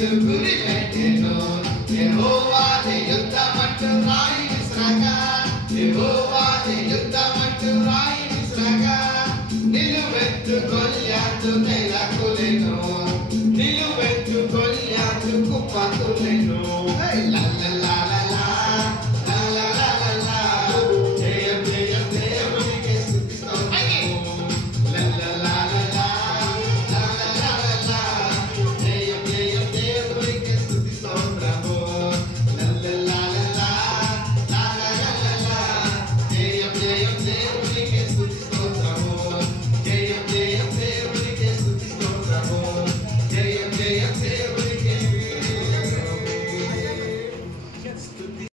దావీదు గురి పెట్టెను యెహోవాదే యుద్ధమంటూ రాయి విసరగా యెహోవాదే యుద్ధమంటూ రాయి విసరగా నిలువెత్తు గొల్యాతు నేలకూలెను నిలువెత్తు గొల్యాతు కుప్పకూలెను